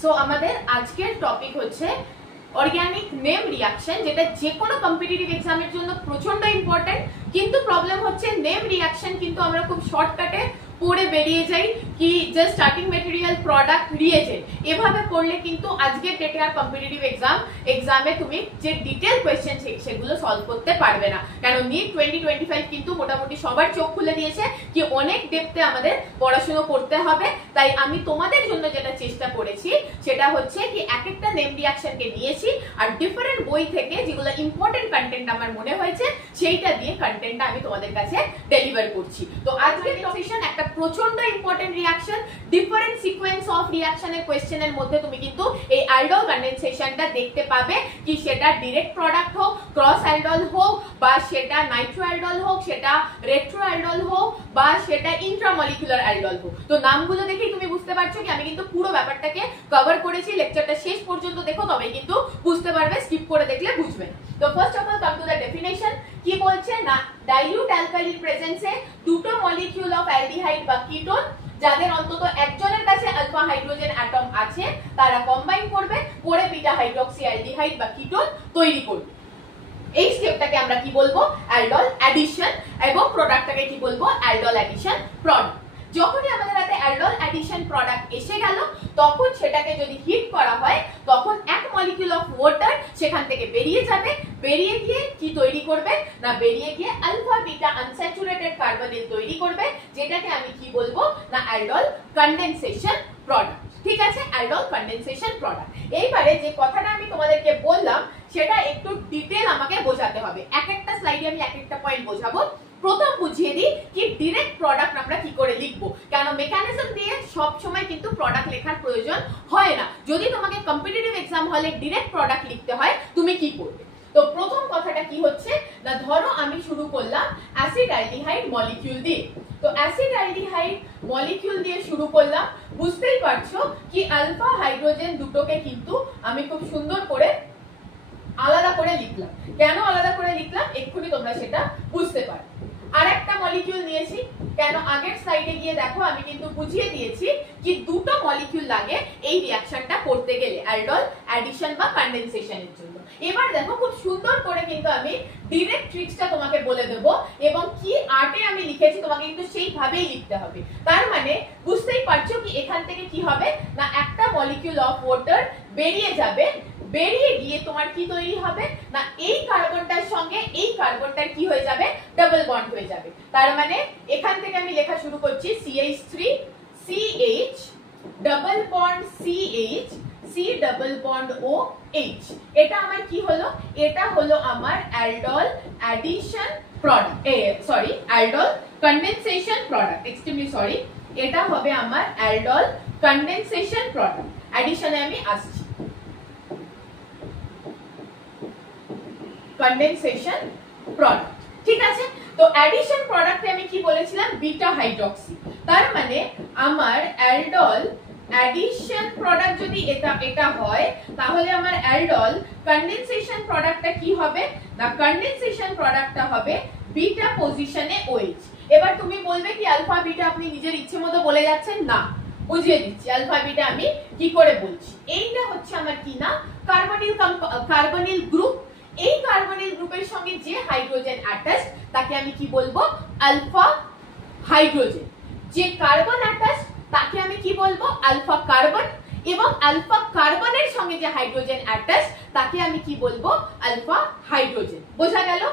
So আমাদের আজকের topic হচ্ছে অর্গানিক নেম রিঅ্যাকশন, যেটা যে কোনো কম্পিটিটিভ এক্সামের জন্য প্রচন্ড ইম্পর্টেন্ট। কিন্তু প্রবলেম হচ্ছে নেম রিঅ্যাকশন কিন্তু আমরা খুব শর্টকাটে পড়ে বেরিয়ে যাই, কি just starting material, product, reagent, এভাবে পড়লে কিন্তু আজকের ডেটে আর কম্পিটিটিভ এক্সামে তুমি যে ডিটেল কোয়েশ্চেন সেগুলো সলভ করতে পারবে না। কারণ নিট 2025 কিন্তু মোটামুটি সবার চোখ খুলে দিয়েছে কি অনেক ডেপথে আমাদের পড়াশোনা করতে হবে। তাই আমি তোমাদের জন্য যেটা চেষ্টা করেছি সেটা হচ্ছে কি এক একটা নেম রিঅ্যাকশনকে নিয়েছি আর ডিফারেন্ট বই থেকে যেগুলো ইম্পর্টেন্ট কন্টেন্ট আমার মনে হয়েছে সেইটা দিয়ে কন্টেন্টটা আমি তোমাদের কাছে ডেলিভার করছি। তো আজকের সেশন একটা প্রচন্ড important reaction, different sequence of রিঅ্যাকশনের কোশ্চেনের মধ্যে তুমি কিন্তু এই অ্যালডল কন্ডেনসেশনটা দেখতে পাবে, কি সেটা ডাইরেক্ট প্রোডাক্ট হোক, ক্রস অ্যালডল হোক, বা সেটা নাইট্রো অ্যালডল হোক, সেটা রেট্রো অ্যালডল হোক, বা সেটা ইন্ট্রামলিকুলার অ্যালডল হোক। তো নামগুলো দেখেই তুমি বুঝতে পারছো কি আমি কিন্তু পুরো ব্যাপারটাকে কভার করেছি। লেকচারটা শেষ পর্যন্ত দেখো, তবে কিন্তু বুঝতে পারবে, স্কিপ করে দেখলে বুঝবে না। তো first of all come to the definition. কি বলছে না, ডাইলিউট অ্যালকালির প্রেজেন্সে দুটো মলিকিউল অফ অ্যালডিহাইড বা কিটোন যাদের অন্তত একজনের কাছে আলফা হাইড্রোজেন অ্যাটম আছে তারা কম্বাইন করবে করে বিটা হাইড্রক্সি অ্যালডিহাইড বা কিটোন তৈরি করবে। এই স্টেপটাকে আমরা কি বলবো? অ্যালডল অ্যাডিশন, এবং প্রোডাক্টটাকে কি বলবো? Aldol addition product. যখনই আমাদের হাতে অ্যালডল অ্যাডিশন প্রোডাক্ট এসে গেল, তখন সেটাকে যদি হিট করা হয় তখন এক মলিকিউল অফ ওয়াটার সেখান থেকে বেরিয়ে যাবে। বেরিয়ে গিয়ে কি তৈরি করবে না, বেরিয়ে গিয়ে আলফা বিটা আনস্যাচুরেটেড কার্বনিল তৈরি করবে, যেটাকে আমি কি বলবো না অ্যালডল কন্ডেনসেশন প্রোডাক্ট। ঠিক আছে, অ্যালডল কন্ডেনসেশন প্রোডাক্ট। এইবারে যে কথাটা আমি তোমাদেরকে বললাম সেটা একটু ডিটেল আমাকে বোঝাতে হবে। এক একটা স্লাইডে আমি এক একটা পয়েন্ট বোঝাবো। প্রথম বুঝিয়ে দিই কি ডিরেক্ট প্রোডাক্ট আমরা কি করে লিখবো, কেন মেকানিজম দিয়ে সব সময় কিন্তু প্রোডাক্ট লেখার প্রয়োজন হয় না। যদি তোমাকে কম্পিটিটিভ এক্সাম হলে ডিরেক্ট প্রোডাক্ট লিখতে হয় তুমি কি করবে? তো প্রথম কথাটা কি হচ্ছে না, ধরো আমি শুরু করলাম অ্যাসিড অ্যালডিহাইড মলিকিউল দিয়ে। তো অ্যাসিড অ্যালডিহাইড মলিকিউল দিয়ে শুরু করলাম। বুঝতেই পারছো কি আলফা হাইড্রোজেন দুটোকে কিন্তু আমি খুব সুন্দর করে আলাদা করে লিখলাম। কেন আলাদা করে লিখলাম এক্ষুনি তোমরা সেটা বুঝতে পারো। আরেকটা মলিকিউল নিয়েছি, কেন আগের স্লাইডে গিয়ে দেখো আমি কিন্তু বুঝিয়ে দিয়েছি কি দুটো মলিকিউল লাগে এই রিঅ্যাকশনটা করতে গেলে অ্যালডল অ্যাডিশন বা কন্ডেনসেশনের জন্য। এবার দেখো খুব সুন্দর করে কিন্তু আমি ডিরেক্ট ট্রিক্সটা তোমাকে বলে দেব, এবং কি আর্টে আমি লিখেছি তোমাকে কিন্তু সেইভাবেই লিখতে হবে। তার মানে বুঝতেই পারছো কি এখান থেকে কি হবে না, একটা মলিকিউল অফ ওয়াটার বেরিয়ে যাবে। বেরিয়ে গিয়ে তোমার কি তৈরি হবে না, এই কার্বনটার সঙ্গে এই কার্বনটার কি হয়ে যাবে, ডাবল বন্ড হয়ে যাবে। তার মানে এখান থেকে আমি লেখা শুরু করছি CH3 CH double bond CH C double bond OH। এটা আমার কি হলো? এটা হলো আমার aldol addition product, sorry aldol condensation product, extremely sorry. এটা হবে আমার অ্যালডল কন্ডেনসেশন প্রোডাক্ট। অ্যাডিশনে আমি আসছি, কন্ডেনসেশন প্রোডাক্ট। ঠিক আছে, তো অ্যাডিশন প্রোডাক্টে আমি কি বলেছিলাম? Beta hydroxy. তার মানে আমার অ্যালডল অ্যাডিশন প্রোডাক্ট যদি এটা হয়, তাহলে আমার অ্যালডল কন্ডেনসেশন প্রোডাক্টটা কি হবে না, কন্ডেনসেশন প্রোডাক্টটা হবে বিটা পজিশনে OH। এবার তুমি বলবে কি আলফা বিটা আপনি নিজের ইচ্ছে মতো বলে যাচ্ছেন। না, বুঝিয়ে দিচ্ছি আলফা বিটা আমি কি করে বলছি। এইটা হচ্ছে আমার কি না, কার্বনিল গ্রুপ। এই কার্বনিল গ্রুপের সঙ্গে যে হাইড্রোজেন অ্যাটাচ তাকে আমি কি বলবো? Alpha hydrogen. যে কার্বন অ্যাটাচ তাকে আমি কি বলবো? Alpha carbon. এবং আলফা কার্বনের সঙ্গে যে হাইড্রোজেন অ্যাটাচ তাকে আমি কি বলবো? Alpha hydrogen. বোঝা গেল?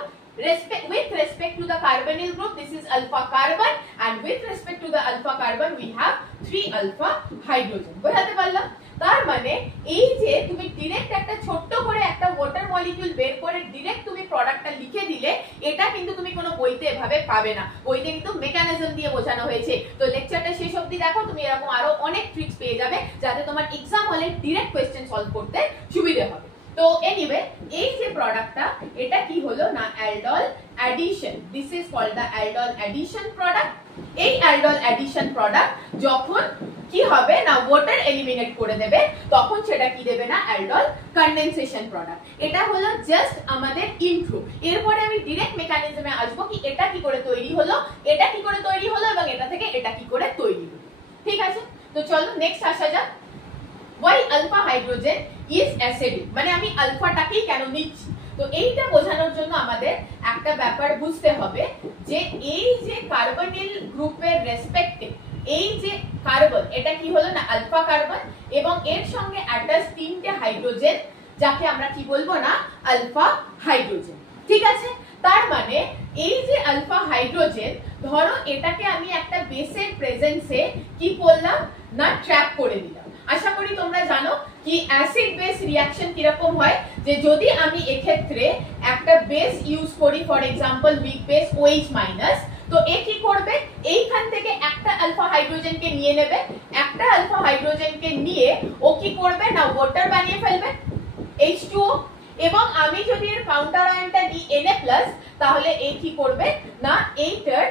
With respect to the carbonyl group, this is alpha carbon, and with respect to the alpha carbon, we have 3 alpha hydrogen. বোঝাতে পারলাম? তার মানে এই যে তুমি ডাইরেক্ট একটা ছোট্ট করে একটা ওয়াটার মলিকিউল বের করে ডাইরেক্ট তুমি প্রোডাক্টটা লিখে দিলে, এটা কিন্তু তুমি কোনো বইতে এভাবে পাবে না। বইতে কিন্তু মেকানিজম দিয়ে বোঝানো হয়েছে। তো লেকচারটা শেষ অবধি দেখো, তুমি এরকম আরো অনেক ট্রিক্স পেয়ে যাবে যাতে তোমার এক্সাম হলে ডাইরেক্ট কোশ্চেন সলভ করতে সুবিধা হবে। তো এনিওয়ে এই যে প্রোডাক্টটা এটা কি হলো না, aldol addition. This is called the aldol addition product. এই অ্যালডল অ্যাডিশন প্রোডাক্ট যখন কি হবে না ওয়াটার এলিমিনেট করে দেবে, তখন সেটা কি দেবে না, অ্যালডল কন্ডেনসেশন প্রোডাক্ট। এটা হলো জাস্ট আমাদের ইন্ট্রো। এরপরে আমি ডাইরেক্ট মেকানিজমে আসবো কি এটা কি করে তৈরি হলো, এটা কি করে তৈরি হলো, এবং এটা থেকে এটা কি করে তৈরি হলো। ঠিক আছে, তো চলো নেক্সট আসা যাক। why alpha hydrogen is acidic, মানে আমি আলফাটাকেই কেন নিচ্ছি। তো এইটা বোঝানোর জন্য আমাদের একটা ব্যাপার বুঝতে হবে যে এই যে কার্বনিল গ্রুপের রেসপেক্টে এই যে কার্বন, এটা কি হলো না আলফা কার্বন, এবং এর সঙ্গে অ্যাটাচ তিনটে হাইড্রোজেন, যাকে আমরা কি বলবো না আলফা হাইড্রোজেন। ঠিক আছে, তার মানে এই যে আলফা হাইড্রোজেন, ধরো এটাকে আমি একটা বেসের প্রেজেন্সে কি করলাম না ট্র্যাপ করে দিলাম। আশা করি তোমরা জানো কি অ্যাসিড বেস রিঅ্যাকশন কিরকম হয়, যে যদি আমি এক্ষেত্রে একটা বেস ইউজ করি, for example week base OH minus, তো এ কি করবে এইখান থেকে একটা আলফা হাইড্রোজেনকে নিয়ে নেবে, একটা আলফা হাইড্রোজেনকে নিয়ে ও কি করবে না ওয়াটার বানিয়ে ফেলবে H2O, এবং আমি যদি এর কাউন্টার আয়নটা নিই Na+, তাহলে এই কি করবে না এইটার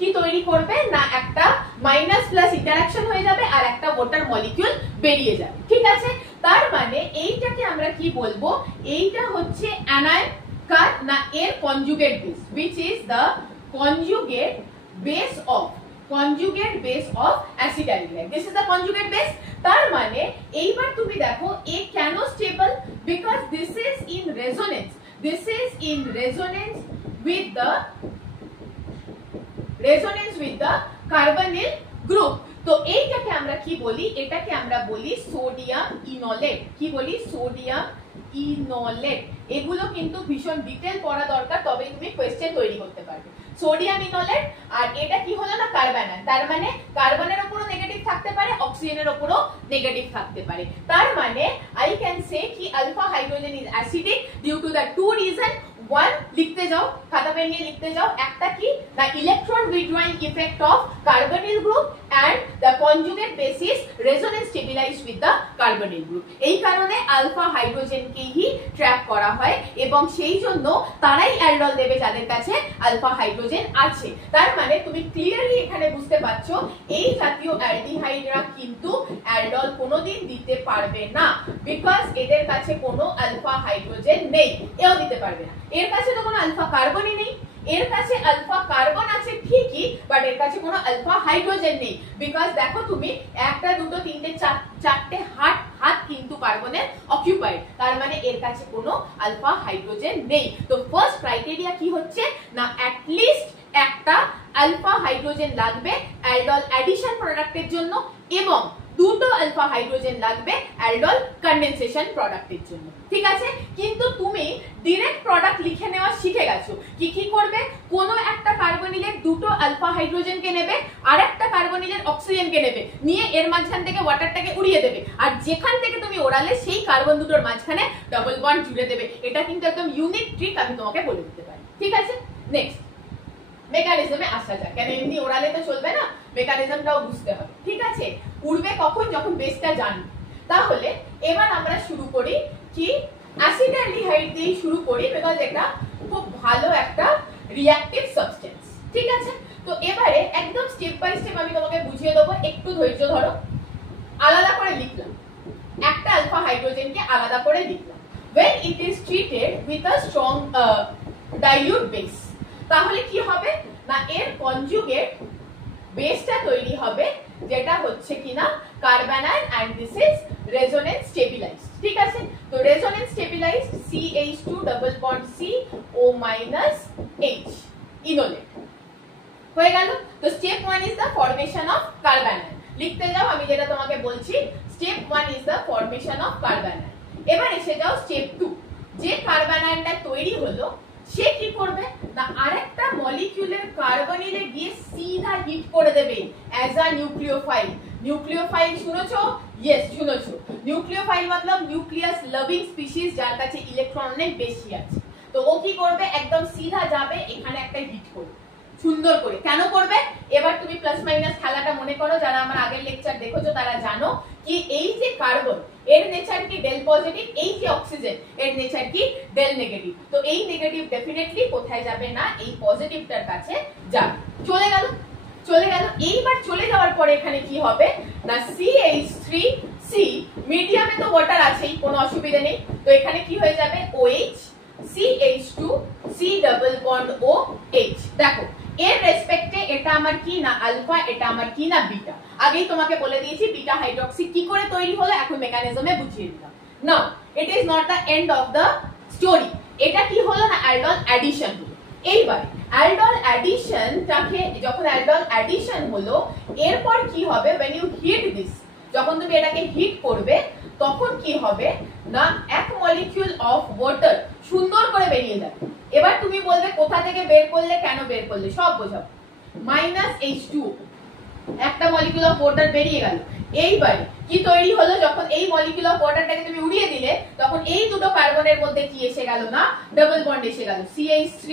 কি তৈরি করবে না একটা মাইনাস প্লাস ইন্টারঅ্যাকশন হয়ে যাবে আর একটা ওয়াটার মলিকিউল বেরিয়ে যাবে। ঠিক আছে, তার মানে এইটাকে আমরা কি বলবো, এইটা হচ্ছে অ্যানায়ন কার না এর conjugate base, which is the conjugate base of acid aldehyde. This is the conjugate base. তার মানে এইবার তুমি দেখো এ কেন stable, because this is in resonance with the carbonyl group. তো এইটাকে আমরা কি বলি, এটাকে আমরা বলি সোডিয়াম ইনোলেট। কি বলি, সোডিয়াম ইনোলেট। এগুলো কিন্তু ভীষণ ডিটেইল পড়া দরকার, তবে তুমি কোশ্চেন তৈরি করতে পারবে। সোডিয়াম ইনোলেট, আর এটা কি হলো না কার্বন, তার মানে কার্বনের উপরও নেগেটিভ থাকতে পারে, অক্সিজেনের উপরও নেগেটিভ থাকতে পারে। তার মানে আই ক্যান সে কি alpha hydrogen is acidic due to the two reason. One লিখতে যাও, খাতা পেন নিয়ে লিখতে যাও, একটা কি না electron withdrawing effect of carbonyl group and the conjugate basis resonance stabilised with the carbonyl group. এই কারণে আলফা হাইড্রোজেনকেই ট্র্যাপ করা হয়, এবং সেই জন্য তারাই অ্যালডল দেবে যাদের কাছে আলফা হাইড্রোজেন আছে। তার মানে তুমি ক্লিয়ারলি এখানে বুঝতে পারছো এই জাতীয় অ্যালডিহাইডরা কিন্তু অ্যালডল কোনোদিন দিতে পারবে না, বিকজ এদের কাছে কোনো আলফা হাইড্রোজেন নেই, এও দিতে পারবে না। এর কাছে তো কোনো আলফা কার্বনই নেই, এর কাছে আলফা কার্বন আছে ঠিকই, বাট এর কাছে কোনো আলফা হাইড্রোজেন নেই, বিকজ দেখো তুমি একটা দুটো তিনটে চারটে হাত কিন্তু কার্বনের অকুপাইড, তার মানে এর কাছে কোনো আলফা হাইড্রোজেন নেই। তো ফার্স্ট ক্রাইটেরিয়া কি হচ্ছে না অ্যাটলিস্ট একটা আলফা হাইড্রোজেন লাগবে অ্যালডল অ্যাডিশন প্রোডাক্টের জন্য, এবং দুটো আলফা হাইড্রোজেন লাগবে অ্যালডল কন্ডেনসেশন প্রোডাক্টের জন্য। ঠিক আছে, কিন্তু তুমি ডাইরেক্ট প্রোডাক্ট লিখে নেওয়া শিখে গেছো। কি করবে, কোনো একটা কার্বনিলের দুটো আলফা হাইড্রোজেনকে নেবে, আর একটা কার্বনিলের অক্সিজেনকে নেবে, নিয়ে এর মাঝখান থেকে ওয়াটারটাকে উড়িয়ে দেবে, আর যেখান থেকে তুমি ওড়ালে সেই কার্বন দুটোর মাঝখানে ডাবল বন্ড জুড়ে দেবে। এটা কিন্তু একদম ইউনিক ট্রিক, আমি তোমাকে বলে দিতে পারি। ঠিক আছে, নেক্সট মেকানিজমে আসা যাক, কেন এমনি ওড়ালে তো চলবে না, মেকানিজমটাও বুঝতে হবে। ঠিক আছে, উড়বে কখন, যখন বেসটা জানবে। তাহলে এবার আমরা শুরু করি কি অ্যাসিড অ্যালডিহাইড দিয়ে শুরু করি, বিকজ এটা খুব ভালো একটা রিঅ্যাকটিভ সাবস্টেন্স। ঠিক আছে, তো এবারে একদম স্টেপ বাই স্টেপ আমি তোমাকে বুঝিয়ে দেবো, একটু ধৈর্য ধরো। আলাদা করে লিখলাম, একটা আলফা হাইড্রোজেনকে আলাদা করে লিখলাম। when it is treated with a strong dilute base, তাহলে কি হবে না এর কনজুগেট বেসটা তৈরি হবে, যেটা হচ্ছে কিনা carbanion, and this is resonance stabilized. ঠিক আছে, তো resonance stabilized CH2 double bond CO-H enolate হয়ে গেল। তো step 1 is the formation of carbanion. লিখতে যাও, আমি যেটা তোমাকে বলছি, step 1 is the formation of carbanion. এবার এসে যাও স্টেপ 2। যে কার্বনাইনটা তৈরি হলো সে কি করবে না আরেকটা মলিকিউলের কার্বনিলে গিয়ে সিধা হিট করে দেবে অ্যাজ আ নিউক্লিওফাইল। নিউক্লিওফাইল শুনেছো? ইয়েস শুনেছো। নিউক্লিওফাইল मतलब নিউক্লিয়াস লাভিং স্পিসিস, যার কাছে ইলেকট্রন অনেক বেশি আছে। তো ও কি করবে, একদম সিধা যাবে, এখানে একটা হিট করবে সুন্দর করে। কেন করবে, এবার তুমি প্লাস মাইনাস খেলাটা মনে করো, যারা আমার আগের লেকচার দেখেছো তারা জানো কি এই যে কার্বন এর নেচার কি ডেল পজিটিভ, এই যে অক্সিজেন এর নেচার কি ডেল নেগেটিভ। তো এই নেগেটিভ ডেফিনেটলি কোথায় যাবে না এই পজিটিভটার কাছে যাবে। চলে গেল। এইবার চলে যাওয়ার পরে এখানে কি হবে না CH3C, মিডিয়ামে তো ওয়াটার আছেই, কোনো অসুবিধা নেই। তো এখানে কি হয়ে যাবে OH CH2 C double bond OH। দেখো এর রেসপেক্টে এটা আমার কি না আলফা, এটা আমার কি না বিটা। আগেই তোমাকে বলে দিয়েছি বিটা হাইড্রক্সি কি করে তৈরি হলো, এখন মেকানিজমে বুঝিয়ে দিলাম। Now it is not the end of the story. এটা কি হলো না অ্যালডল অ্যাডিশন হলো। এইবার অ্যালডল অ্যাডিশনটাকে যখন অ্যালডল অ্যাডিশন হলো, এরপর কি হবে, when you heat this, যখন তুমি এটাকে হিট করবে তখন কি হবে না এক মলিকিউল অফ ওয়াটার সুন্দর করে বেরিয়ে যাবে। এবার তুমি বলবে কোথা থেকে বের করলে, কেন বের করলে, সব বোঝাবো। -H2 একটা মলিকিউল অফ ওয়াটার বেরিয়ে গেল। এইবার কি তৈরি হলো, যখন এই মলিকিউল অফ ওয়াটারটাকে তুমি উড়িয়ে দিলে তখন এই দুটো কার্বনের মধ্যে কি এসে গেল না ডাবল বন্ড এসে গেল, CH3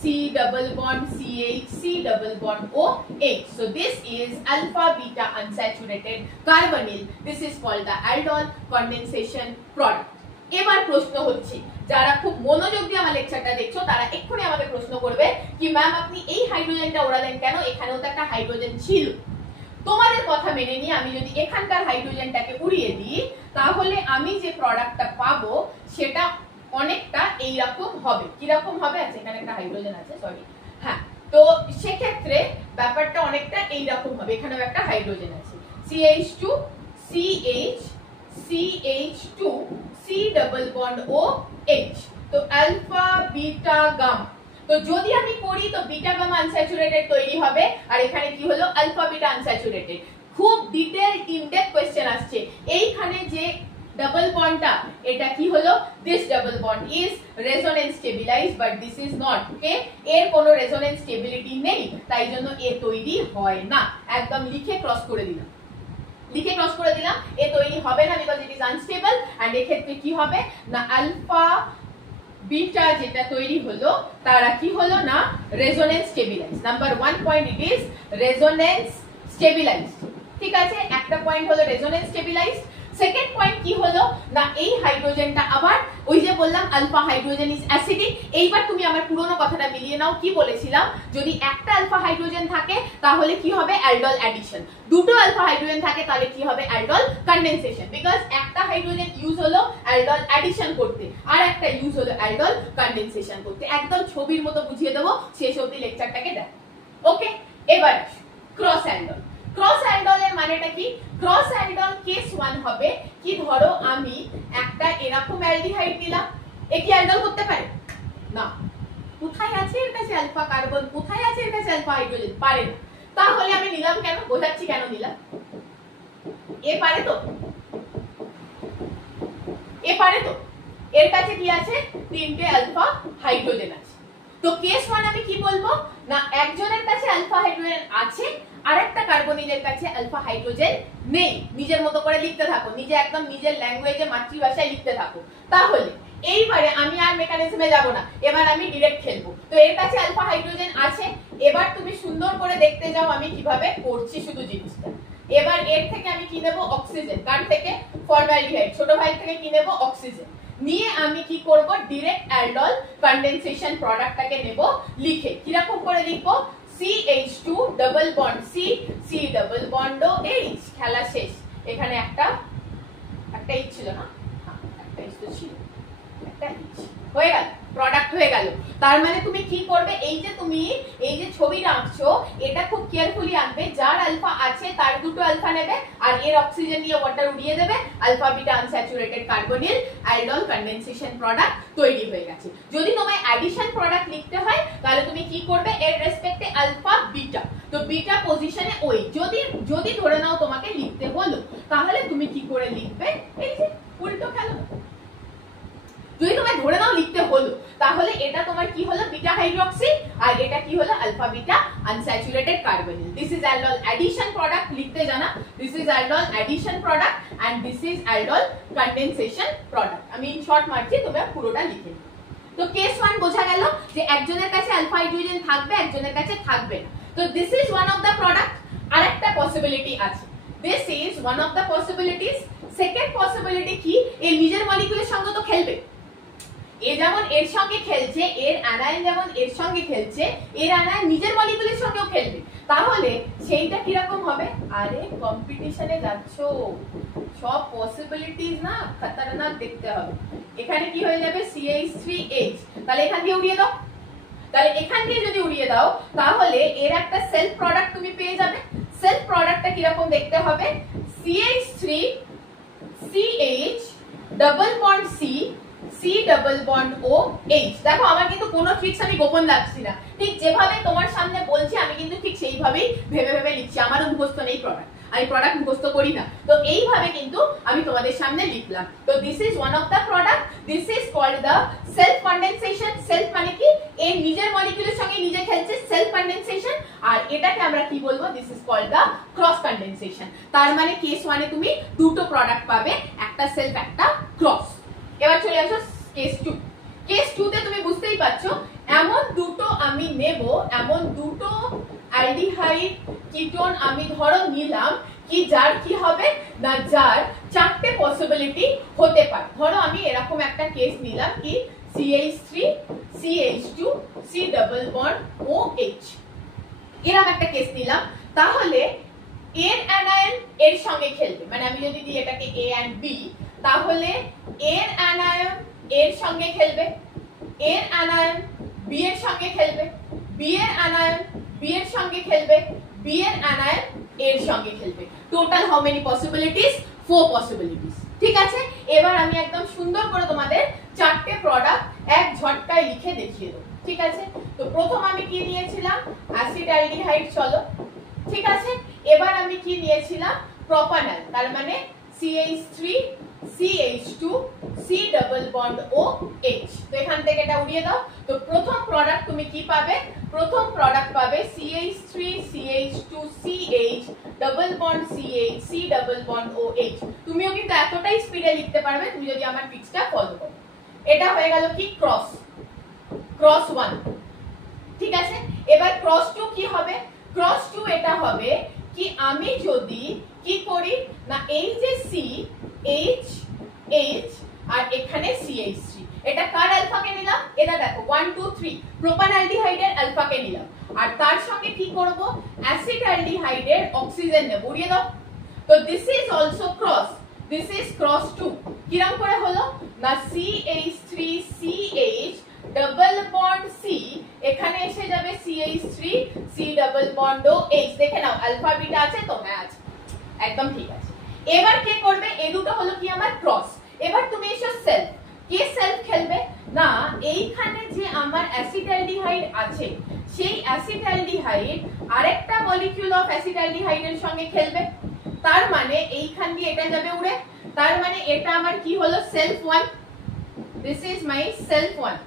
C double bond CH C double bond OH. So this is alpha beta unsaturated carbonyl. This is called the aldol condensation product. এবার প্রশ্ন হচ্ছে, যারা খুব মনোযোগ দিয়ে আমার লেকচারটা দেখছো তারা এক্ষুনি আমাকে প্রশ্ন করবে কি ম্যাম আপনি এই হাইড্রোজেনটা ওড়ালেন কেন, এখানেও তো একটা হাইড্রোজেন ছিল। তোমাদের কথা মেনে নিয়ে আমি যদি এখানকার হাইড্রোজেনটাকে উড়িয়ে দিই তাহলে আমি যে প্রোডাক্টটা পাবো সেটা অনেকটা এইরকম হবে। কিরকম হবে, আচ্ছা এখানে একটা হাইড্রোজেন আছে, সরি, হ্যাঁ, তো সেক্ষেত্রে ব্যাপারটা অনেকটা এইরকম হবে। এখানেও একটা হাইড্রোজেন আছে, CH2 CH CH2 C double bond OH, তো আলফা বিটা গামা। তো যদি আমি করি তো বিটা গামা আনস্যাচুরেটেড তৈরি হবে, আর এখানে কি হলো আলফা বিটা আনস্যাচুরেটেড। খুব ডিটেইল ইনডেপথ কোশ্চেন আসছে। এইখানে যে ডাবল বন্ডটা এটা কি হলো, this double bond is resonance stabilized but this is not, okay, এর কোনো রেজোনেন্স স্টেবিলিটি নেই, তাই জন্য এ তৈরি হয় না। একদম লিখে ক্রস করে দিলাম, লিখে ক্রস করে দিলাম, এ তৈরি হবে না because it is unstable. And এক্ষেত্রে কি হবে না আলফা বিটা যেটা তৈরি হলো তারা কি হলো না resonance stabilised. Number 1 point it is resonance stabilized, ঠিক আছে, একটা পয়েন্ট হলো রেজোনেন্স স্টেবিলাইজড। সেকেন্ড পয়েন্ট কি হলো না এই হাইড্রোজেনটা আবার ওই যে বললাম আলফা হাইড্রোজেন ইজ অ্যাসিডিক। এইবার তুমি আমার পুরনো কথাটা মিলিয়ে নাও, কি বলেছিলাম, যদি একটা আলফা হাইড্রোজেন থাকে তাহলে কি হবে অ্যালডল অ্যাডিশন, দুটো আলফা হাইড্রোজেন থাকে তাহলে কি হবে অ্যালডল কনডেনসেশন। বিকজ একটা হাইড্রোজেন ইউজ হলো অ্যালডল অ্যাডিশন করতে আর একটা ইউজ হলো অ্যালডল কনডেনসেশন করতে। একদম ছবির মতো বুঝিয়ে দেবো, শেষ অবধি লেকচারটাকে দেখ, ওকে। এবার ক্রস অ্যালডল। ক্রস অ্যালডলের মানেটা কি, ক্রস অ্যালডল কেস 1 হবে কি, ধরো আমি একটা এরকম অ্যালডিহাইড নিলাম, এ কি অ্যালডল করতে পারে না, কোথায় আছে এর কাছে আলফা কার্বন, কোথায় আছে এর কাছে আলফা হাইড্রোজেন, পারে না। তাহলে আমি নিলাম কেন, বোঝাচ্ছি কেন নিলাম, এ পারে তো, এ পারে তো, এর কাছে কি আছে তিনটে আলফা হাইড্রোজেন আছে। তো কেস 1 আমি কি বলবো না একজনের কাছে আলফা হাইড্রোজেন আছে আর একটা কার্বনিলের কাছে আলফা হাইড্রোজেন নেই। নিজের মতো করে লিখতে থাকো, নিজে একদম নিজের ল্যাঙ্গুয়েজে মাতৃভাষায় লিখতে থাকো। তাহলে এইবারে আমি আর মেকানিজমে যাব না, এবার আমি ডাইরেক্ট খেলবো। তো এর কাছে আলফা হাইড্রোজেন আছে, এবার তুমি সুন্দর করে দেখতে যাও আমি কিভাবে করছি শুধু জিনিসটা। এবার এর থেকে আমি কি নেব অক্সিজেন, কার থেকে ফর্মালডিহাইড, ছোট ভাই থেকে কি নেব অক্সিজেন, নিয়ে আমি কি করব ডাইরেক্ট অ্যালডল কনডেনসেশন প্রোডাক্টটাকে নেব লিখে। কিরকম করে লিখবো, CH2 double bond C C double bond OH, খেলা শেষ। এখানে একটা H ছিল না, একটা H তো ছিল, একটা H হয়ে গেল, প্রোডাক্ট হয়ে গেল। তার মানে তুমি কি করবে, এই যে তুমি এই যে ছবিটা আঁকছো এটা খুব কেয়ারফুলি আঁকবে, যার আলফা আছে তার দুটো আলফা নেবে আর এর অক্সিজেন নিয়ে ওয়াটার উড়িয়ে দেবে, alpha beta unsaturated carbonyl aldol condensation product তৈরি হয়ে গেছে। যদি তোমায় অ্যাডিশন প্রোডাক্ট লিখতে হয় তাহলে তুমি কি করবে, এর রেসপেক্টে আলফা বিটা, তো বিটা পজিশনে ওই, যদি ধরে নাও তোমাকে লিখতে হলো তাহলে তুমি কি করে লিখবে, এই যে উল্টো খেলো, যদি তোমায় ধরে নাও লিখতে হলো তাহলে এটা তোমার কি হলো বিটা হাইড্রক্সি আর এটা কি হলো alpha beta unsaturated carbonyl. This is aldol addition product, লিখতে জানা, this is aldol addition product and this is aldol condensation product. আমি ইন শর্ট মারছি, তোমরা পুরোটা লিখে নিও। তো কেস 1 বোঝা গেল যে একজনের কাছে আলফা হাইড্রোজেন থাকবে, একজনের কাছে থাকবে না। তো this is one of the product. আরেকটা পসিবিলিটি আছে, this is one of the possibilities. Second possibility কি, এর নিজের মলিকিউলের সঙ্গে তো খেলবে, এ যেমন এর সঙ্গে খেলছে, এর অ্যানায়ন যেমন এর সঙ্গে খেলছে, এর অ্যানায়ন নিজের মলিকিউলের সঙ্গেও খেলবে। তাহলে সেইটা কি রকম হবে, আরে কম্পিটিশনে যাচ্ছো, সব পসিবিলিটিস না খতরনাক দেখতে হবে। এখানে কি হয়ে যাবে CH3H, তাহলে এখান দিয়ে উড়িয়ে দাও। তাহলে এখান দিয়ে যদি উড়িয়ে দাও তাহলে এর একটা সেলফ প্রোডাক্ট তুমি পেয়ে যাবে। সেলফ প্রোডাক্টটা কি রকম দেখতে হবে, CH3 CH double bond C C double bond O H। দেখো আমার কিন্তু কোনো ট্রিক্স আমি গোপন রাখছি না, ঠিক যেভাবে তোমার সামনে বলছি আমি কিন্তু ঠিক সেইভাবেই ভেবে ভেবে লিখছি। আমারও মুখস্থ নেই প্রোডাক্ট, আমি প্রোডাক্ট মুখস্থ করি না, তো এইভাবে কিন্তু আমি তোমাদের সামনে লিখলাম। তো this is one of the product, this is called the self condensation. Self মানে কি, এর নিজের মলিকিউলের সঙ্গে নিজে খেলছে, সেলফ কন্ডেনসেশন। আর এটাকে আমরা কি বলবো, this is called the cross condensation. তার মানে কেস 1 এ তুমি দুটো প্রোডাক্ট পাবে, একটা সেলফ একটা ক্রস। এবার চলে আসো কেস 2। কেস 2 তে তুমি বুঝতেই পারছো, এমন দুটো আমি নেব, এমন দুটো অ্যালডিহাইড কিটোন আমি ধরো নিলাম কি যার কি হবে না, যার চারটে পসিবিলিটি হতে পারে। ধরো আমি এরকম একটা কেস নিলাম কি CH3 CH2 C double bond OH, এরকম একটা কেস নিলাম। তাহলে এর অ্যানায়ন এর সঙ্গে খেলবে, মানে আমি যদি দিই এটাকে A and B, তাহলে এর অ্যানায়ন এর সঙ্গে খেলবে, এর অ্যানায়ন B এর সঙ্গে খেলবে, B এর অ্যানায়ন B এর সঙ্গে খেলবে, B এর অ্যানায়ন এর সঙ্গে খেলবে। Total how many possibilities, 4 possibilities. ঠিক আছে, এবার আমি একদম সুন্দর করে তোমাদের চারটে প্রোডাক্ট এক ঝটকায় লিখে দেখিয়ে দেবো। ঠিক আছে, তো প্রথম আমি কি নিয়েছিলাম, অ্যাসিড অ্যালডিহাইড, চলো। ঠিক আছে, এবার আমি কি নিয়েছিলাম, প্রোপানল, তার মানে CH3 CH2 C double bond OH। তো এখান থেকে এটা উড়িয়ে দাও। তো প্রথম প্রোডাক্ট তুমি কি পাবে, প্রথম প্রোডাক্ট পাবে CH3 CH2 CH double bond CH C double bond OH। তুমিও কিন্তু এতটাই স্পিডে লিখতে পারবে তুমি যদি আমার ট্রিক্সটা ফলো করো। এটা হয়ে গেল কি ক্রস, ক্রস 1। ঠিক আছে, এবার ক্রস 2 কি হবে, ক্রস 2 এটা হবে কি আমি যদি কি করি না, এই যে C H H আর এখানে CH3, এটা কার আলফাকে নিলাম, এটা দেখো 1 2 3 প্রোপানঅ্যালডিহাইডের আলফাকে নিলাম, আর তার সঙ্গে কি করব, অ্যাসিড অ্যালডিহাইডের অক্সিজেন নেব, উড়িয়ে দাও। তো this is also cross, this is cross 2। কিরকম করে হলো না, CH3 CH double bond C, এখানে এসে যাবে CH3 C double bond OH। দেখে নাও আলফা বিটা আছে তো, হ্যাঁ আছে, একদম ঠিক আছে। এবার কে করবে, এই দুটো হলো কি আমার ক্রস। এবার তুমি এসো সেলফ, কে সেলফ খেলবে না, এইখানে যে আমার অ্যাসিড অ্যালডিহাইড আছে সেই অ্যাসিড অ্যালডিহাইড আরেকটা মলিকিউল অফ অ্যাসিড অ্যালডিহাইডের সঙ্গে খেলবে, তার মানে এইখান দিয়ে এটা যাবে উড়ে, তার মানে এটা আমার কি হলো, self 1। This is my self 1,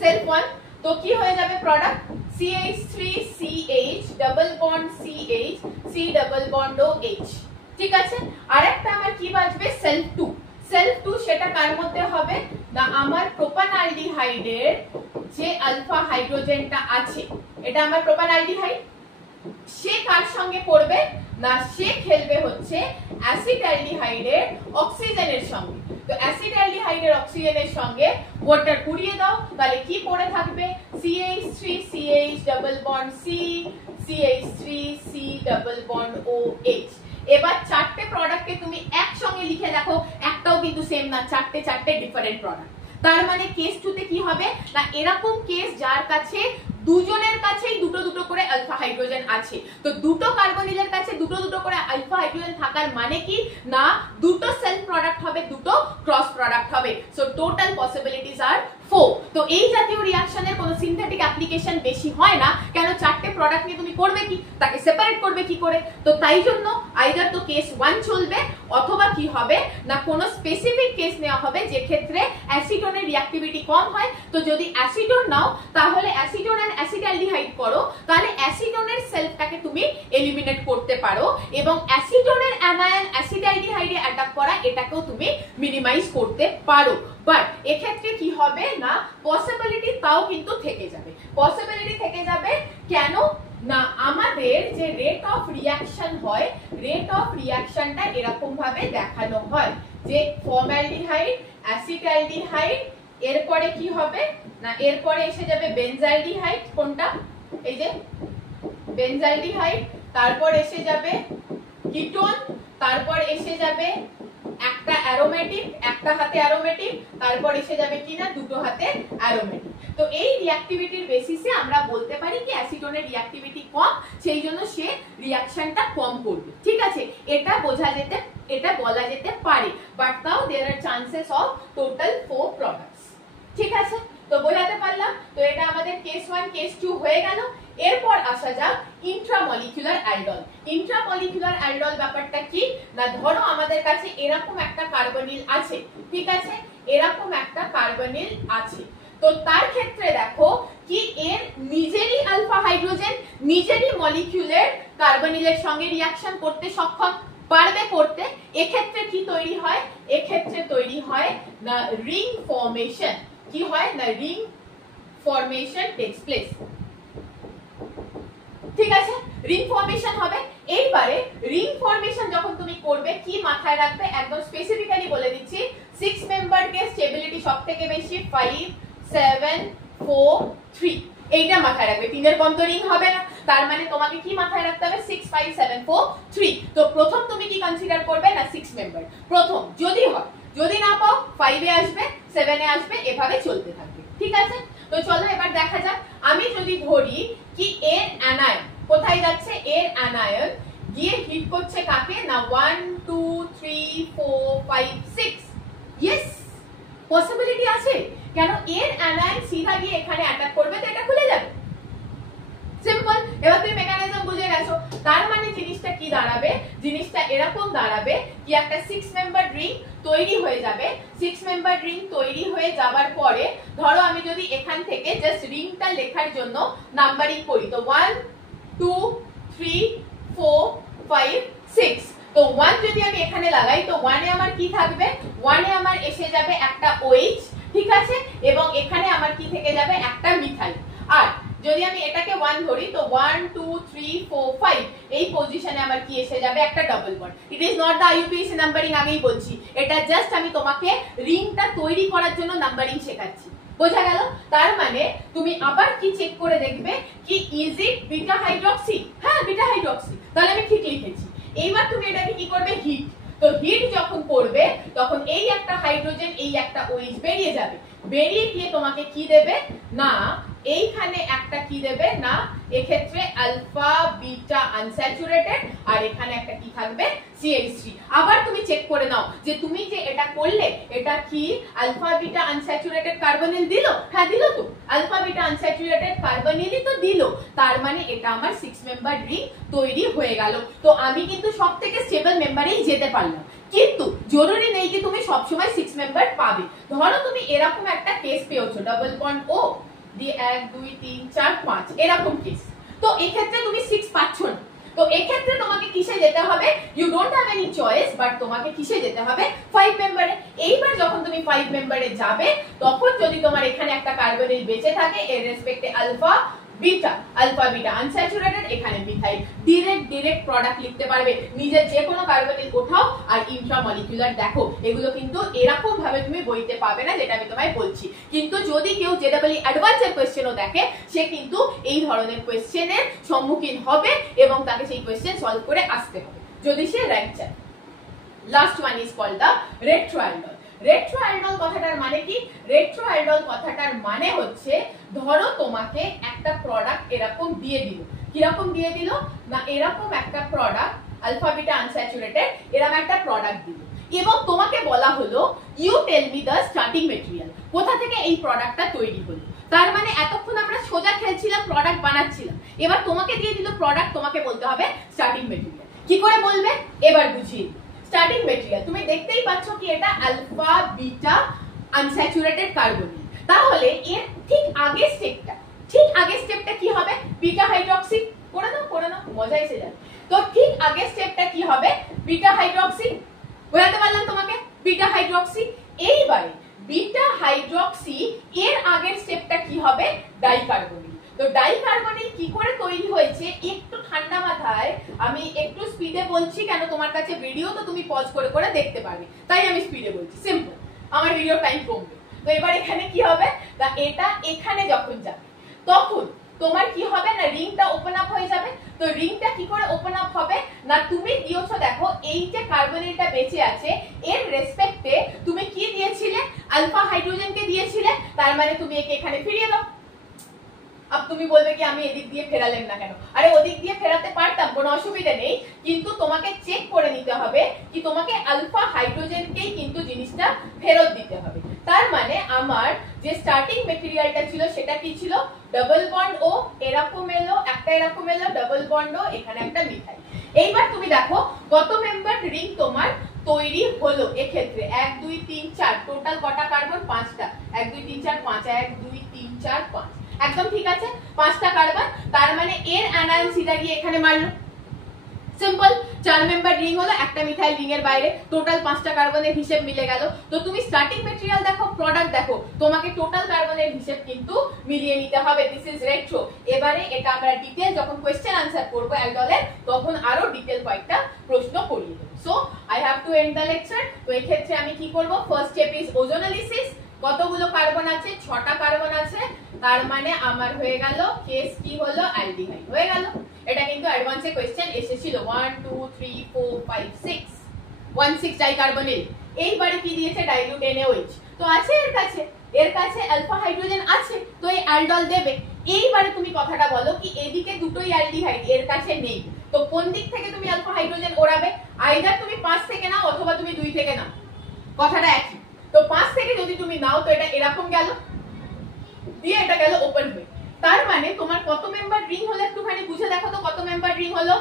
self 1। তো কি হয়ে যাবে product, CH3 CH double bond CH C double bond OH। ঠিক আছে, আরেকটা আমার কি বাজবে, সেলফ 2। সেলফ 2 সেটা কার মধ্যে হবে না, আমার প্রোপানঅ্যালডিহাইডের যে আলফা হাইড্রোজেনটা আছে, এটা আমার প্রোপানঅ্যালডিহাইড, সে কার সঙ্গে করবে না, সে খেলবে হচ্ছে অ্যাসিড অ্যালডিহাইডের অক্সিজেনের সঙ্গে। তো অ্যাসিড অ্যালডিহাইডের অক্সিজেনের সঙ্গে ওয়াটার পুড়িয়ে দাও, তাহলে কি পড়ে থাকবে, CH3 CH double bond C CH3 C double bond OH। এবার চারটে প্রোডাক্টকে তুমি একসঙ্গে লিখে দেখো, একটাও কিন্তু সেম না, চারটে চারটে ডিফারেন্ট প্রোডাক্ট। তার মানে কেস 2 তে কি হবে না, এরকম কেস যার কাছে দুজনের কাছেই দুটো দুটো করে আলফা হাইড্রোজেন আছে, তো দুটো কার্বনিলের কাছে দুটো দুটো করে আলফা হাইড্রোজেন থাকার মানে কি না, দুটো সেলফ প্রোডাক্ট হবে, দুটো ক্রস প্রোডাক্ট হবে। সো টোটাল পসিবিলিটিস আর 4। তো এই জাতীয় রিঅ্যাকশনের কোনো সিনথেটিক অ্যাপ্লিকেশন বেশি হয় না, কেন চারটে প্রোডাক্ট নিয়ে তুমি করবে কি, তাকে সেপারেট করবে কি করে। তো তাই জন্য আইদার তো কেস 1 চলবে, অথবা কি হবে না কোনো স্পেসিফিক কেস নেওয়া হবে যে ক্ষেত্রে অ্যাসিটোনের রিঅ্যাক্টিভিটি কম হয়। তো যদি অ্যাসিটোন নাও তাহলে অ্যাসিটোন এন্ড অ্যাসিড অ্যালডিহাইড করো, তাহলে অ্যাসিটোনের সেলফটাকে তুমি এলিমিনেট করতে পারো, এবং অ্যাসিটোনের অ্যানায়ন অ্যাসিড অ্যালডিহাইডে অ্যাটাক করা এটাকেও তুমি মিনিমাইজ করতে পারো। বাট এক্ষেত্রে কি হবে না, পসিবিলিটি তাও কিন্তু থেকে যাবে, পসিবিলিটি থেকে যাবে কেন না, আমাদের যে রেট অফ রিঅ্যাকশন হয়, রেট অফ রিঅ্যাকশনটা এরকম ভাবে দেখানো হয় যে ফর্মালডিহাইড অ্যাসিড অ্যালডিহাইড, এরপরে কি হবে না, এরপরে এসে যাবে বেনজালডিহাইড, কোনটা এই যে বেনজালডিহাইড, তারপর এসে যাবে কিটোন, তারপর এসে যাবে একটা অ্যারোমেটিক, একটা হাতে অ্যারোমেটিক, তারপর এসে যাবে কিনা দুটো হাতে অ্যারোমেটিক। তো এই রিঅ্যাক্টিভিটির বেসিসে আমরা বলতে পারি কি অ্যাসিটোনের রিঅ্যাক্টিভিটি কম, সেই জন্য সে রিঅ্যাকশনটা কম করবে। ঠিক আছে, এটা বলা যেতে পারে, but now there are chances of total 4 products. ঠিক আছে, তো বোঝাতে পারলাম। তো এটা আমাদের কেস 1 কেস 2 হয়ে গেল। এরপর আসা যাক ইন্ট্রামলিকুলার অ্যালডল। ইন্ট্রামলিকুলার অ্যালডল ব্যাপারটা কি না, ধরো আমাদের কাছে এরকম একটা কার্বনিল আছে, ঠিক আছে, এরকম একটা কার্বনিল আছে। তো তার ক্ষেত্রে দেখো কি এর নিজেরই আলফা হাইড্রোজেন নিজেরই মলিকিউলের কার্বনিলের সঙ্গে রিঅ্যাকশন করতে সক্ষম, পারবে করতে। এক্ষেত্রে কি তৈরি হয়, এক্ষেত্রে তৈরি হয় না রিং ফর্মেশন। কি হয় না রিং ফর্মেশন টেকস প্লেস। ঠিক আছে, রিং ফর্মেশন হবে। এইবারে রিং ফর্মেশন যখন তুমি করবে কি মাথায় রাখবে, একদম স্পেসিফিক্যালি বলে দিচ্ছি, 6 মেম্বার কে স্টেবিলিটি সবথেকে বেশি 5 7 4 3, এইটা মাথায় রাখবে। তিনের কম তো রিং হবে না, তার মানে তোমাকে কি মাথায় রাখতে হবে 6 5 7 4 3। তো প্রথম তুমি কি কনসিডার করবে না 6 মেম্বার প্রথম, যদি হয়, যদি না পাও 5 এ আসবে 7 এ আসবে, এভাবে চলতে থাকবে। ঠিক আছে, তো চলো এবার দেখা যাক। আমি যদি ধরি কি এর অ্যানায়ন কোথায় যাচ্ছে, এর অ্যানায়ন গিয়ে হিট করছে কাকে না 1 2 3 4 5 6। ইয়েস, পসিবিলিটি আছে। কেন, এর অ্যানায়ন সিধা গিয়ে এখানে অ্যাটাক করবে, তো এটা খুলে যাবে। সিম্পল। এবার তুমি মেকানিজম বুঝে গেছো। তার মানে জিনিসটা কি দাঁড়াবে, জিনিসটা এরকম দাঁড়াবে কি একটা 6 মেম্বার রিং তৈরি হয়ে যাবে। 6 মেম্বার রিং তৈরি হয়ে যাওয়ার পরে ধরো আমি যদি এখান থেকে জাস্ট রিংটা লেখার জন্য নাম্বারিং করি, তো 1 2 3 4 5 6। তো 1 যদি আমি এখানে লাগাই, তো 1 এ আমার কি থাকবে, 1 এ আমার এসে যাবে একটা OH, ঠিক আছে, এবং এখানে আমার কি থেকে যাবে একটা মিথাইল। আর যদি আমি এটাকে 1 ধরি, তো 1 2 3 4 5 এই পজিশনে আমার কি এসে যাবে একটা double bond. It is not the IUPAC numbering, আগেই বলছি, এটা জাস্ট আমি তোমাকে রিংটা তৈরি করার জন্য নাম্বারিং শেখাচ্ছি। বোঝা গেল? তার মানে তুমি আবার কি চেক করে দেখবে কি ইজ ইট বিটা হাইড্রক্সি, হ্যাঁ বিটা হাইড্রক্সি, তাহলে আমি ঠিক লিখেছি। এইবার তুমি এটাকে কি করবে, হিট। তো হিট যখন করবে তখন এই একটা হাইড্রোজেন এই একটা OH বেরিয়ে যাবে, বেরিয়ে গিয়ে তোমাকে কি দেবে না এইখানে একটা কি দেবে না এক্ষেত্রে আলফা বিটা আনস্যাচুরেটেড, আর এখানে একটা কি থাকবে CH3। আবার তুমি চেক করে নাও যে তুমি যে এটা করলে এটা কি আলফা বিটা আনস্যাচুরেটেড কার্বনিল দিল, হ্যাঁ দিল তো, আলফা বিটা আনস্যাচুরেটেড কার্বনিলই তো দিল। তার মানে এটা আমার 6 মেম্বার রিং তৈরি হয়ে গেল। তো আমি কিন্তু সবথেকে স্টেবল মেম্বারেই যেতে পারলাম, কিন্তু জরুরি নেই যে তুমি সবসময় 6 মেম্বার পাবে। ধরো তুমি এরকম একটা কেস পেয়েছো, ডাবল বন্ড ও দিয়ে 1 2 3 4 5 এরকম কেস, তো এক্ষেত্রে তুমি 6 পাচ্ছ না। তো এক্ষেত্রে তোমাকে কিসে যেতে হবে, you don't have any choice, but তোমাকে কিসে যেতে হবে 5 মেম্বারে। এইবার যখন তুমি 5 মেম্বারে যাবে তখন যদি তোমার এখানে একটা কার্বনিল বেঁচে থাকে এর রেসপেক্টে আলফা বিটা আনস্যাচুরেটেড, এখানে মিথাইল, ডাইরেক্ট প্রোডাক্ট লিখতে পারবে। নিজের যে কোনো কার্বনিল ওঠাও আর ইন্ট্রামলিকুলার দেখো, এগুলো কিন্তু এরকম ভাবে তুমি বইতে পাবে না যেটা আমি তোমায় বলছি। কিন্তু যদি কেউ জেডাবলি অ্যাডভান্সের কোশ্চেনও দেখে, সে কিন্তু এই ধরনের কোশ্চেনের সম্মুখীন হবে এবং তাকে সেই কোশ্চেন সলভ করে আসতে হবে যদি সে র‍্যাঙ্ক চায়। Last one is called the retroaldol. Retroaldol কথাটার মানে কি, রেট্রোঅ্যালডল কথাটার মানে হচ্ছে ধরো তোমাকে একটা প্রোডাক্ট এরকম দিয়ে দিল, কিরকম দিয়ে দিল না এরকম একটা প্রোডাক্ট আলফা বিটা আনস্যাচুরেটেড এরকম একটা প্রোডাক্ট দিল, এবং তোমাকে বলা হলো you tell me the starting material, কোথা থেকে এই প্রোডাক্টটা তৈরি হলো। তার মানে এতক্ষণ আমরা সোজা খেলছিলাম, প্রোডাক্ট বানাচ্ছিলাম, এবার তোমাকে দিয়ে দিল প্রোডাক্ট, তোমাকে বলতে হবে স্টার্টিং ম্যাটেরিয়াল। কি করে বলবে এবার বুঝিয়ে। স্টার্টিং ম্যাটেরিয়াল তুমি দেখতেই পাচ্ছ কি এটা আলফা বিটা আনস্যাচুরেটেড কার্বনিল, তাহলে এর ঠিক আগের স্টেপটা কি হবে বিটা হাইড্রক্সি। করে নাও মজা এসে যাবে। তো ঠিক আগের স্টেপটা কি হবে বিটা হাইড্রক্সি, বোঝাতে পারলাম তোমাকে বিটা হাইড্রক্সি। এইবারে বিটা হাইড্রক্সি এর আগের স্টেপটা কি হবে ডাইকার্বনিল। তো ডাইকার্বনিল কি করে তৈরি হয়েছে একটু ঠান্ডা মাথায় আমি একটু স্পিডে বলছি, কেন তোমার কাছে ভিডিও তো তুমি পজ করে করে দেখতে পারবে, তাই আমি স্পিডে বলছি, সিম্পল, আমার ভিডিও টাইম কমবে। তো এবার এখানে কি হবে, তা এটা এখানে যখন যাবে তখন তোমার কি হবে না রিংটা ওপেন আপ হয়ে যাবে। তো রিংটা কি করে ওপেন আপ হবে না, তুমি দিয়েছো দেখো এই যে কার্বনিলটা বেঁচে আছে এর রেসপেক্টে তুমি কি দিয়েছিলে, আলফা হাইড্রোজেনকে দিয়েছিলে, তার মানে তুমি একে এখানে ফিরিয়ে দাও। अब তুমি বলবে কি আমি এদিক দিয়ে ফেরালেন না কেন, আরে ওদিক দিয়ে ফেরাতে পারতাম, কোনো অসুবিধা নেই, কিন্তু তোমাকে চেক করে নিতে হবে কি তোমাকে আলফা হাইড্রোজেনকেই কিন্তু জিনিসটা ফেরত দিতে হবে। তার মানে আমার যে স্টার্টিং মেটেরিয়ালটা ছিল সেটা কি ছিল, ডাবল বন্ড ও এরকম এলো, একটা এরকম এলো, ডাবল বন্ড ও এখানে একটা মিথাইল। এইবার তুমি দেখো কত মেম্বার রিং তোমার তৈরি হলো, এক্ষেত্রে 1 2 3 4 টোটাল কটা কার্বন, 5টা, 1 2 3 4 5, 1 2 3 4 5, একদম ঠিক আছে, 5টা কার্বন। তার মানে এর অ্যানায়ন সিধা গিয়ে এখানে মারলো, সিম্পল। 4 মেম্বার রিং হলো, একটা মিথাইল রিং এর বাইরে, টোটাল 5টা কার্বনের হিসেব মিলে গেল। তো তুমি স্টার্টিং ম্যাটেরিয়াল দেখো, প্রোডাক্ট দেখো, তোমাকে টোটাল কার্বনের হিসেব কিন্তু মিলিয়ে নিতে হবে। This is retro. এবারে এটা আমরা ডিটেইল যখন কোশ্চেন আনসার করব অ্যালডোলের, তখন আরো ডিটেইল কয়েকটা প্রশ্ন করিয়ে দেব। So I have to end the lecture. তো এই ক্ষেত্রে আমি কি করব, ফার্স্ট স্টেপ ইজ ওজোনালিসিস। কতগুলো কার্বন আছে, 6টা কার্বন আছে, তার মানে আমার হয়ে গেল কেস কি হলো, অ্যালডিহাইড হয়ে গেল। এটা কিন্তু অ্যাডভান্সে কোশ্চেন এসেছিল 1 2 3 4 5 6 16 ডাইকার্বনিল। এইবারে কি দিয়েছে, ডাইলিউট NaOH। তো আছে এর কাছে আলফা হাইড্রোজেন আছে, তো এই অ্যালডল দেবে। এইবারে তুমি কথাটা বলো কি এদিকে দুটোই অ্যালডিহাইড, এর কাছে নেই, তো কোন দিক থেকে তুমি আলফা হাইড্রোজেন ওড়াবে, আইদার তুমি 5 থেকে নাও অথবা তুমি 2 থেকে নাও, কথাটা একই। তো 5 থেকে যদি তুমি নাও তো এটা এরকম গেল, দিয়ে এটা গেল ওপেন হয়ে। তার মানে তোমার কত মেম্বার রিং হলো একটুখানি বুঝে দেখো তো, কত মেম্বার রিং হলো,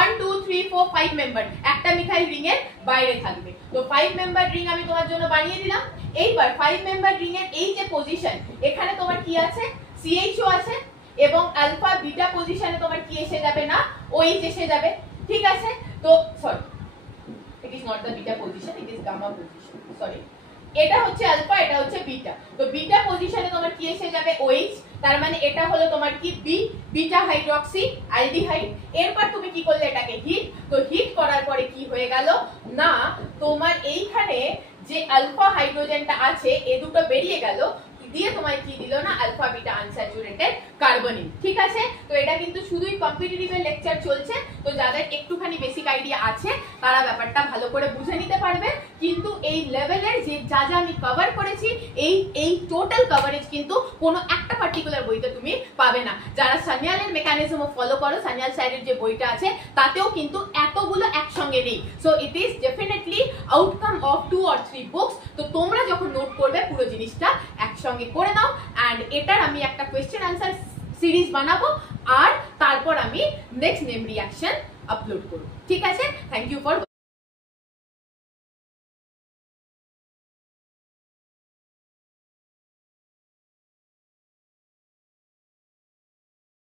1 2 3 4 5 মেম্বার, একটা মিথাইল রিং এর বাইরে থাকবে। তো 5 মেম্বার রিং আমি তোমার জন্য বানিয়ে দিলাম। এইবার 5 মেম্বার রিং এর এই যে পজিশন, এখানে তোমার কি আছে, CHO আছে, এবং আলফা বিটা পজিশনে তোমার কি এসে যাবে না, OH এসে যাবে, ঠিক আছে। তো sorry, it is not the beta position, it is gamma position, sorry. এটা হচ্ছে আলফা, এটা হচ্ছে বিটা। তো বিটা পজিশনে তোমার কি এসে যাবে, OH, তার মানে এটা হলো তোমার কি বি, বিটা হাইড্রক্সি অ্যালডিহাইড। এরপর তুমি কি করলে, এটাকে হিট। তো হিট করার পরে কি হয়ে গেল না, তোমার এইখানে যে আলফা হাইড্রোজেনটা আছে এ দুটো বেরিয়ে গেল, দিয়ে তোমায় কি দিল না, আলফা বিটা আনস্যাচুরেটেড কার্বনিল, ঠিক আছে। তো এটা কিন্তু শুধুই কম্পিটিটিভের লেকচার চলছে, তো যাদের একটুখানি বেসিক আইডিয়া আছে তারা ব্যাপারটা ভালো করে বুঝে নিতে পারবে। কিন্তু এই লেভেলের যে যা যা আমি কভার করেছি, এই টোটাল কভারেজ কিন্তু কোনো একটা পার্টিকুলার বইতে তুমি পাবে না। যারা সানিয়ালের মেকানিজম ফলো করো, সানিয়াল স্যারের যে বইটা আছে তাতেও কিন্তু এতগুলো একসঙ্গে নেই। So it is definitely outcome of 2 or 3 books. তো তোমরা যখন নোট করবে পুরো জিনিসটা একসঙ্গে করে নাও, এন্ড এটার আমি একটা কোয়েশ্চেন আনসার সিরিজ বানাবো, আর তারপর আমি নেক্সট নেম রিঅ্যাকশন আপলোড করব, ঠিক আছে। Thank you for